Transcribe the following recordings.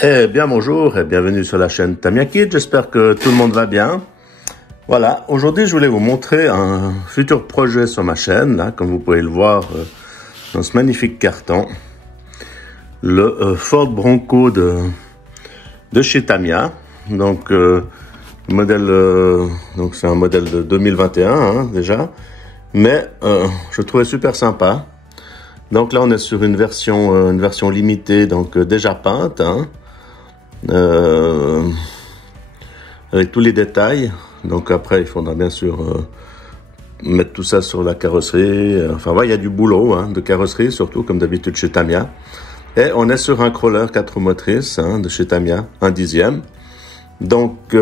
Eh bien bonjour et bienvenue sur la chaîne Tamiya Kid, j'espère que tout le monde va bien. Voilà, aujourd'hui je voulais vous montrer un futur projet sur ma chaîne, là, comme vous pouvez le voir dans ce magnifique carton. Le Ford Bronco de chez Tamiya. Donc, modèle, donc c'est un modèle de 2021 hein, déjà, mais je trouvais super sympa. Donc là on est sur une version limitée, donc déjà peinte. Hein. Avec tous les détails. Donc après il faudra bien sûr mettre tout ça sur la carrosserie. Enfin voilà, il y a du boulot hein, de carrosserie, surtout comme d'habitude chez Tamiya. Et on est sur un crawler 4 motrices hein, de chez Tamiya, un 10e. Donc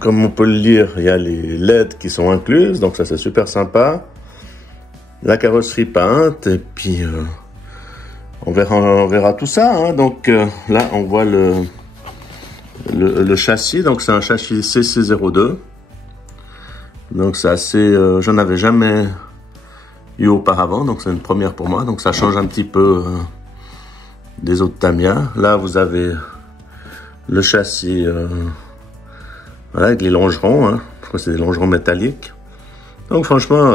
comme on peut le lire, il y a les LED qui sont incluses, donc ça c'est super sympa. La carrosserie peinte et puis on verra tout ça. Hein. Donc là, on voit le châssis. Donc c'est un châssis CC02. Donc c'est assez. J'en avais jamais eu auparavant. Donc c'est une première pour moi. Donc ça change un petit peu des autres Tamiya. Là, vous avez le châssis voilà, avec les longerons. Hein. Je crois que c'est des longerons métalliques. Donc franchement,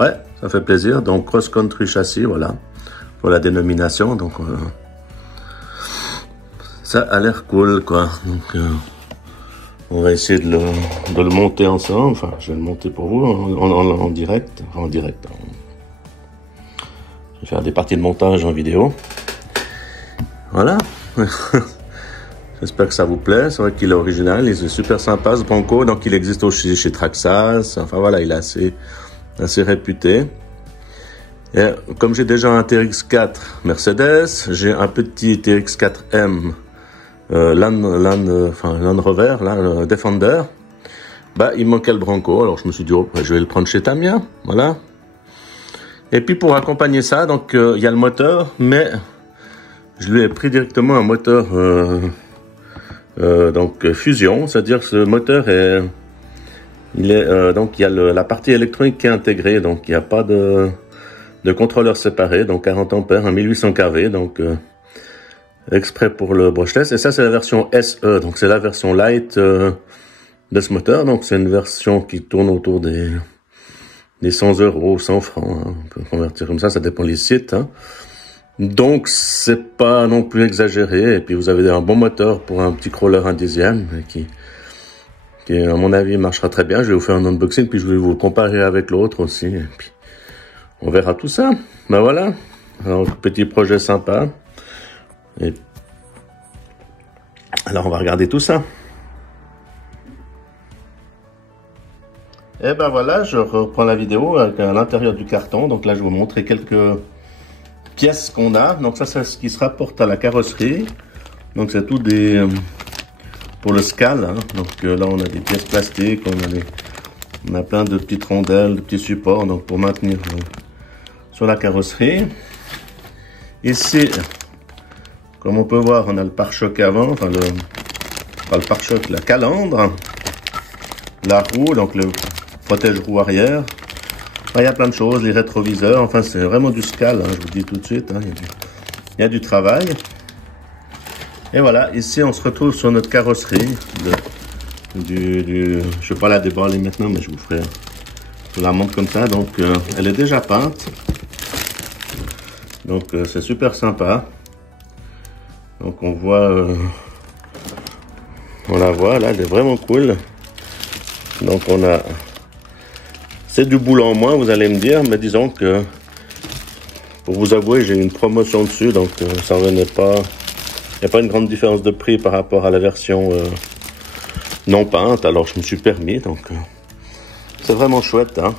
ouais, ça fait plaisir. Donc Cross Country châssis, voilà. Pour la dénomination, donc ça a l'air cool quoi. Donc on va essayer de le monter ensemble. Enfin, je vais le monter pour vous en direct. Enfin, en direct. Je vais faire des parties de montage en vidéo. Voilà. J'espère que ça vous plaît. C'est vrai qu'il est original, il est super sympa ce Bronco. Donc il existe aussi chez Traxxas. Enfin voilà, il est assez réputé. Et comme j'ai déjà un TRX4 Mercedes, j'ai un petit TRX4M Land Rover, là, le Defender. Bah, il manquait le Bronco, alors je me suis dit, oh, je vais le prendre chez Tamiya, voilà. Et puis pour accompagner ça, donc il y a le moteur, mais je lui ai pris directement un moteur donc fusion, c'est-à-dire que ce moteur est, donc il y a la partie électronique qui est intégrée, donc il n'y a pas de contrôleurs séparés, donc 40 ampères, un 1800 kV, donc exprès pour le brushless. Et ça, c'est la version SE, donc c'est la version light de ce moteur. Donc c'est une version qui tourne autour des 100 €, 100 francs. Hein. On peut convertir comme ça dépend des sites. Hein. Donc c'est pas non plus exagéré. Et puis vous avez un bon moteur pour un petit crawler 1 10e qui à mon avis marchera très bien. Je vais vous faire un unboxing, puis je vais vous le comparer avec l'autre aussi. Et puis on verra tout ça. Ben voilà. Alors, petit projet sympa. Et alors, on va regarder tout ça. Et ben voilà, je reprends la vidéo avec à l'intérieur du carton. Donc là, je vais vous montrer quelques pièces qu'on a. Donc ça, c'est ce qui se rapporte à la carrosserie. Donc c'est tout des... pour le scal. Hein. Donc là, on a des pièces plastiques. On a plein de petites rondelles, de petits supports. Donc pour maintenir... sur la carrosserie. Ici, comme on peut voir, on a le pare-choc avant, enfin pas le pare-choc, la calandre, la roue, donc le protège-roue arrière. Enfin, il y a plein de choses, les rétroviseurs, enfin c'est vraiment du scal, hein, je vous le dis tout de suite, hein, il y a du travail. Et voilà, ici on se retrouve sur notre carrosserie, je ne vais pas la déballer maintenant, mais je la montre comme ça, donc elle est déjà peinte. Donc c'est super sympa. Donc on voit, on la voit là, elle est vraiment cool. Donc c'est du boulot en moins, vous allez me dire, mais disons que pour vous avouer, j'ai eu une promotion dessus, donc ça revenait pas. Il n'y a pas une grande différence de prix par rapport à la version non peinte, alors je me suis permis. Donc c'est vraiment chouette, hein.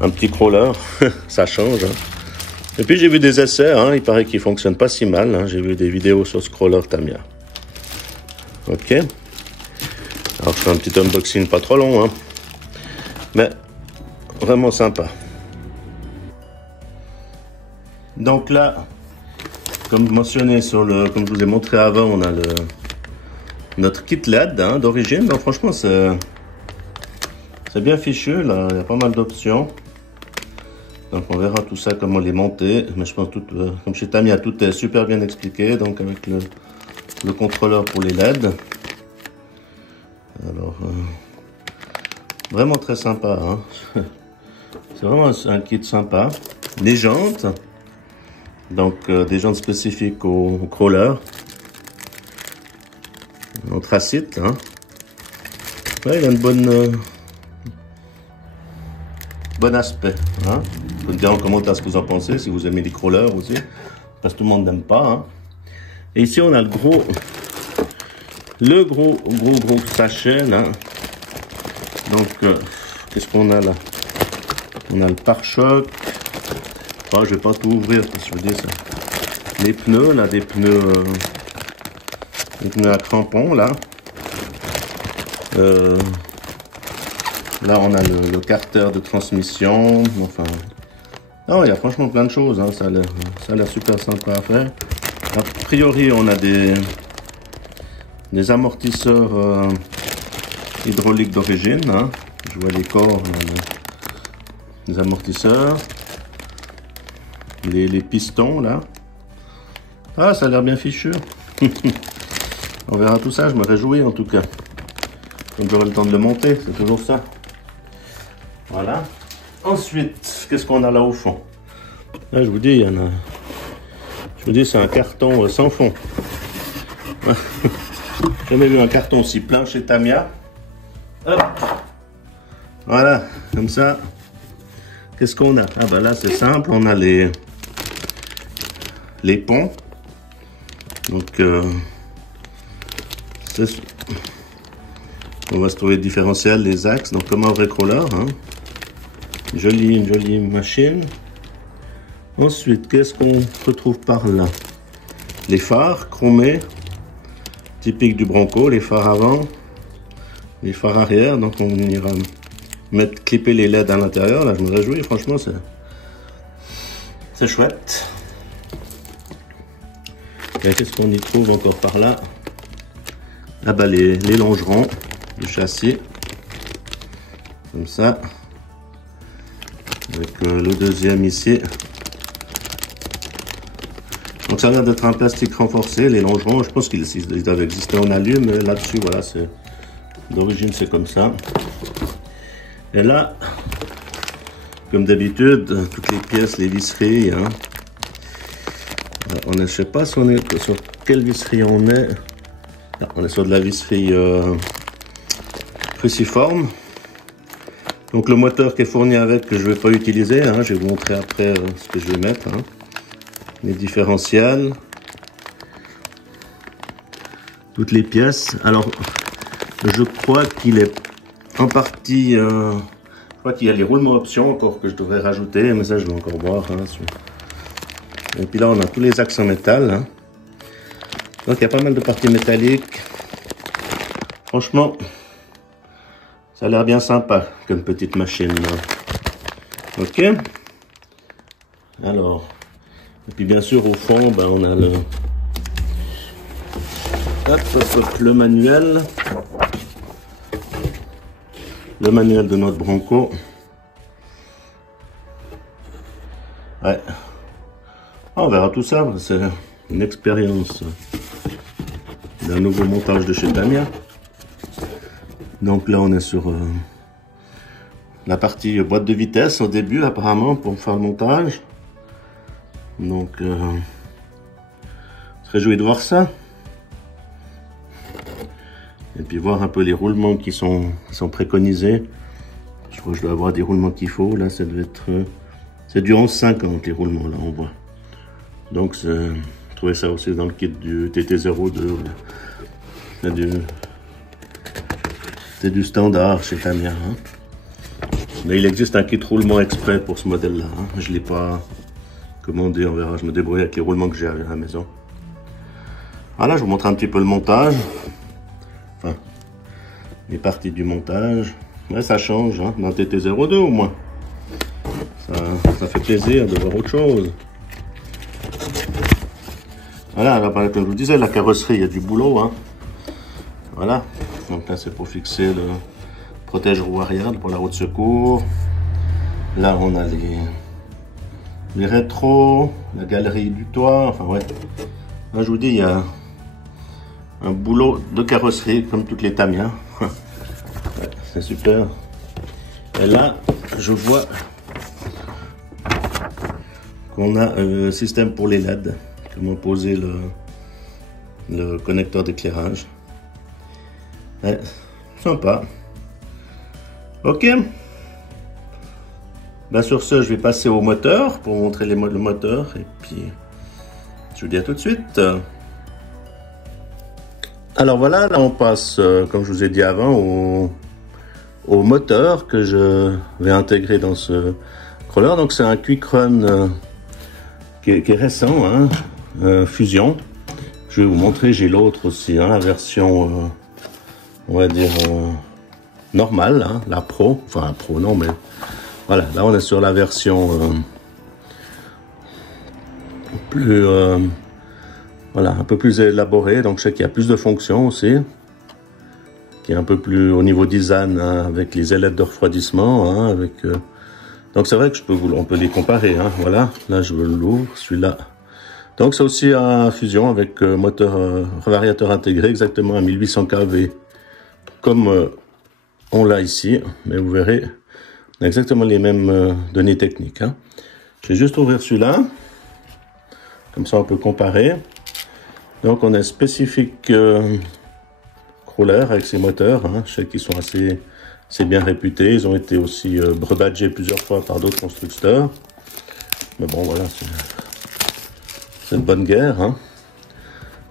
Un petit crawler, ça change. Hein. Et puis j'ai vu des essais, hein, il paraît qu'il fonctionne pas si mal. Hein, j'ai vu des vidéos sur ce crawler Tamiya. Ok. Alors je fais un petit unboxing pas trop long, hein, mais vraiment sympa. Donc là, comme mentionné comme je vous ai montré avant, on a notre kit LED hein, d'origine. Donc franchement c'est bien fichu, là, il y a pas mal d'options. Donc on verra tout ça, comment les monter. Mais je pense tout, comme chez Tamiya, tout est super bien expliqué. Donc avec le contrôleur pour les LED. Alors, vraiment très sympa. Hein. C'est vraiment un kit sympa. Les jantes. Donc des jantes spécifiques au crawler. Anthracite. Hein. Ouais, il a une bon aspect. Hein. Vous pouvez me dire en commentaire ce que vous en pensez, si vous aimez les crawlers aussi. Parce que tout le monde n'aime pas. Hein. Et ici on a le gros sachet là. Donc qu'est-ce qu'on a là? On a le pare-choc. Oh, je vais pas tout ouvrir parce que je veux dire ça. Les pneus là, des pneus à crampons là. Là on a le carter de transmission. Enfin, non, il y a franchement plein de choses. Hein. Ça a l'air super sympa à faire. A priori, on a des amortisseurs hydrauliques d'origine. Hein. Je vois les corps, les amortisseurs, les pistons là. Ah, ça a l'air bien fichu. On verra tout ça, je me réjouis en tout cas. Comme j'aurai le temps de le monter, c'est toujours ça. Voilà. Ensuite, qu'est-ce qu'on a là au fond? Là, je vous dis, il y en a. Je vous dis, c'est un carton sans fond. J'ai jamais vu un carton aussi plein chez Tamiya. Hop. Voilà, comme ça. Qu'est-ce qu'on a? Ah ben là, c'est simple, on a les ponts. Donc, on va se trouver le différentiel, les axes. Donc, comme un vrai crawler. Hein. Une jolie machine. Ensuite, qu'est-ce qu'on retrouve par là? Les phares chromés, typiques du Bronco, les phares avant, les phares arrière. Donc on ira clipper les LED à l'intérieur. Là, je me réjouis, franchement, c'est chouette. Et qu'est-ce qu'on y trouve encore par là? Ah bah les longerons du châssis, comme ça. Avec le deuxième ici. Donc ça a l'air d'être un plastique renforcé, les longerons. Je pense qu'ils doivent exister en alu, mais là-dessus, voilà, d'origine c'est comme ça. Et là, comme d'habitude, toutes les pièces, les visseries. Hein. Je ne sais pas si on est sur quelle visserie on est. Là, on est sur de la visserie cruciforme. Donc le moteur qui est fourni avec, que je ne vais pas utiliser, hein, je vais vous montrer après ce que je vais mettre. Hein. Les différentiels. Toutes les pièces. Alors, je crois qu'il est en partie... je crois qu'il y a les roulements options encore que je devrais rajouter, mais ça je vais encore voir. Hein, et puis là on a tous les axes en métal. Hein. Donc il y a pas mal de parties métalliques. Franchement... ça a l'air bien sympa comme petite machine. Là. Ok. Alors, et puis bien sûr au fond, ben, on a le manuel. Le manuel de notre Bronco. Ouais. On verra tout ça. C'est une expérience d'un nouveau montage de chez Tamiya. Donc là, on est sur la partie boîte de vitesse au début, apparemment, pour faire le montage. Donc, je serais réjoui de voir ça. Et puis voir un peu les roulements qui sont préconisés. Je crois que je dois avoir des roulements qu'il faut. Là, ça devait être... c'est du 11,50 les roulements, là, on voit. Donc, je trouvais ça aussi dans le kit du TT02. C'est du standard chez Tamiya. Hein. Mais il existe un kit roulement exprès pour ce modèle-là. Hein. Je ne l'ai pas commandé, on verra. Je me débrouille avec les roulements que j'ai à la maison. Voilà, je vous montre un petit peu le montage. Enfin, les parties du montage. Ouais, ça change, hein, dans TT02 au moins. Ça fait plaisir de voir autre chose. Voilà, là, comme je vous disais, la carrosserie, il y a du boulot. Hein. Voilà. Donc là, c'est pour fixer le protège roue arrière pour la roue de secours. Là, on a les rétros, la galerie du toit, enfin ouais. Là je vous dis, il y a un boulot de carrosserie comme toutes les Tamiya. Ouais, c'est super. Et là, je vois qu'on a un système pour les LED. Comment poser le connecteur d'éclairage. Ouais, sympa. Ok. Ben sur ce, je vais passer au moteur pour vous montrer le moteur. Et puis, je vous dis à tout de suite. Alors voilà, là on passe, comme je vous ai dit avant, au moteur que je vais intégrer dans ce crawler. Donc c'est un Quick Run qui est récent, hein, Fusion. Je vais vous montrer, j'ai l'autre aussi, hein, la version, on va dire, normale, hein, la Pro. Enfin, la Pro non, mais voilà, là on est sur la version plus... voilà, un peu plus élaboré, donc je sais qu'il y a plus de fonctions aussi, qui est un peu plus au niveau design, hein, avec les ailettes de refroidissement, hein, avec donc c'est vrai que on peut les comparer, hein, voilà, là je l'ouvre, celui-là. Donc c'est aussi un Fusion avec moteur variateur intégré, exactement à 1800 kV, comme on l'a ici, mais vous verrez, on a exactement les mêmes données techniques, hein. Je vais juste ouvrir celui-là, comme ça on peut comparer. Donc on a spécifique crawler avec ces moteurs, hein. Je sais qu'ils sont assez bien réputés, ils ont été aussi rebadgés plusieurs fois par d'autres constructeurs. Mais bon voilà, c'est une bonne guerre, hein.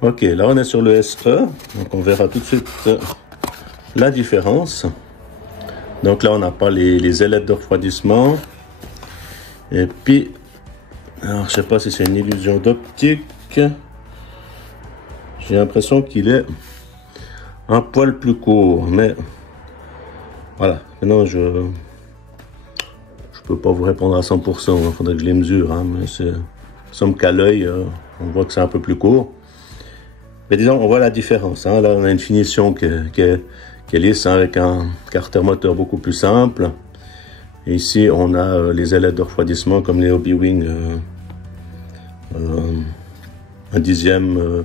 Ok, là on est sur le SE, donc on verra tout de suite la différence. Donc là on n'a pas les ailettes de refroidissement. Et puis, alors je sais pas si c'est une illusion d'optique. J'ai l'impression qu'il est un poil plus court, mais voilà. Maintenant, je peux pas vous répondre à 100%. Il faudrait que je les mesure, hein, mais c'est somme qu'à l'œil, on voit que c'est un peu plus court. Mais disons, on voit la différence, hein. Là, on a une finition qui est lisse, hein, avec un carter moteur beaucoup plus simple. Et ici, on a les ailettes de refroidissement comme les Hobby-Wing, un dixième.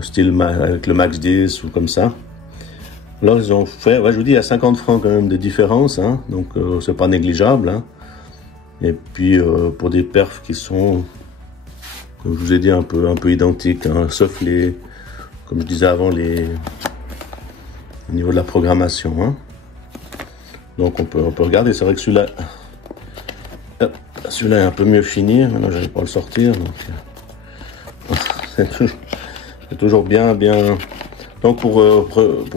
Style avec le Max 10 ou comme ça. Alors ils ont fait, ouais, je vous dis, il y a 50 francs quand même de différence, hein, donc c'est pas négligeable, hein. Et puis pour des perfs qui sont, comme je vous ai dit, un peu identiques, hein, sauf les, comme je disais avant, au niveau de la programmation, hein. Donc on peut regarder. C'est vrai que celui-là est un peu mieux fini. Maintenant j'arrive pas à le sortir, donc c'est toujours bien. Donc pour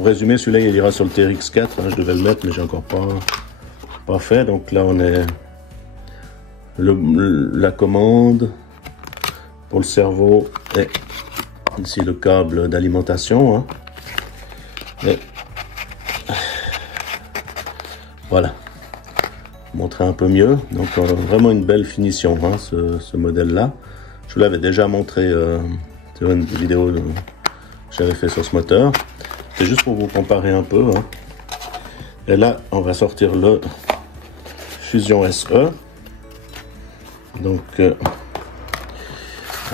résumer, celui-là il ira sur le TRX4, hein, je devais le mettre mais j'ai encore pas fait. Donc là on est la commande pour le cerveau et ici le câble d'alimentation, hein. Et voilà, montrer un peu mieux. Donc vraiment une belle finition, hein, ce modèle là. Je vous l'avais déjà montré sur une vidéo que j'avais fait sur ce moteur. C'est juste pour vous comparer un peu, hein. Et là, on va sortir le Fusion SE. Donc,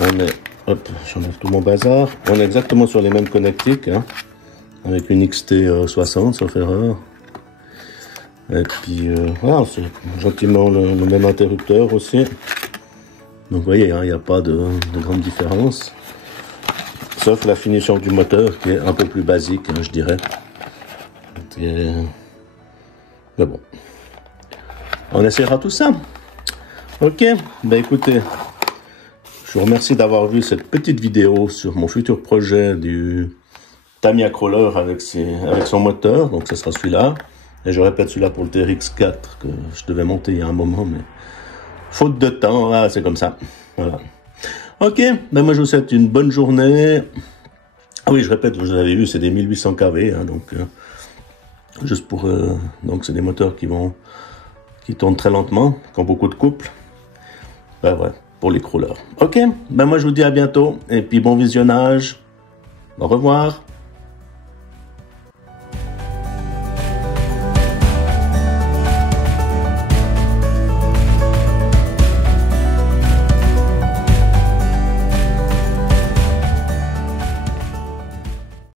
on est, hop, j'enlève tout mon bazar. On est exactement sur les mêmes connectiques, hein, avec une XT60, sauf erreur. Et puis, voilà, c'est gentiment le même interrupteur aussi. Donc, vous voyez, hein, il n'y a pas de grande différence. Sauf la finition du moteur qui est un peu plus basique, hein, je dirais. Mais bon, on essaiera tout ça. Ok, ben écoutez, je vous remercie d'avoir vu cette petite vidéo sur mon futur projet du Tamiya Crawler avec son moteur. Donc ce sera celui-là. Et je répète, celui-là pour le TRX4 que je devais monter il y a un moment, mais faute de temps, là, c'est comme ça. Voilà. Ok, ben moi je vous souhaite une bonne journée. Ah oui, je répète, vous avez vu, c'est des 1800 kV, hein, donc juste pour donc c'est des moteurs qui tournent très lentement, qui ont beaucoup de couple. Ben ouais, pour les crawlers. Ok, ben moi je vous dis à bientôt et puis bon visionnage. Au revoir.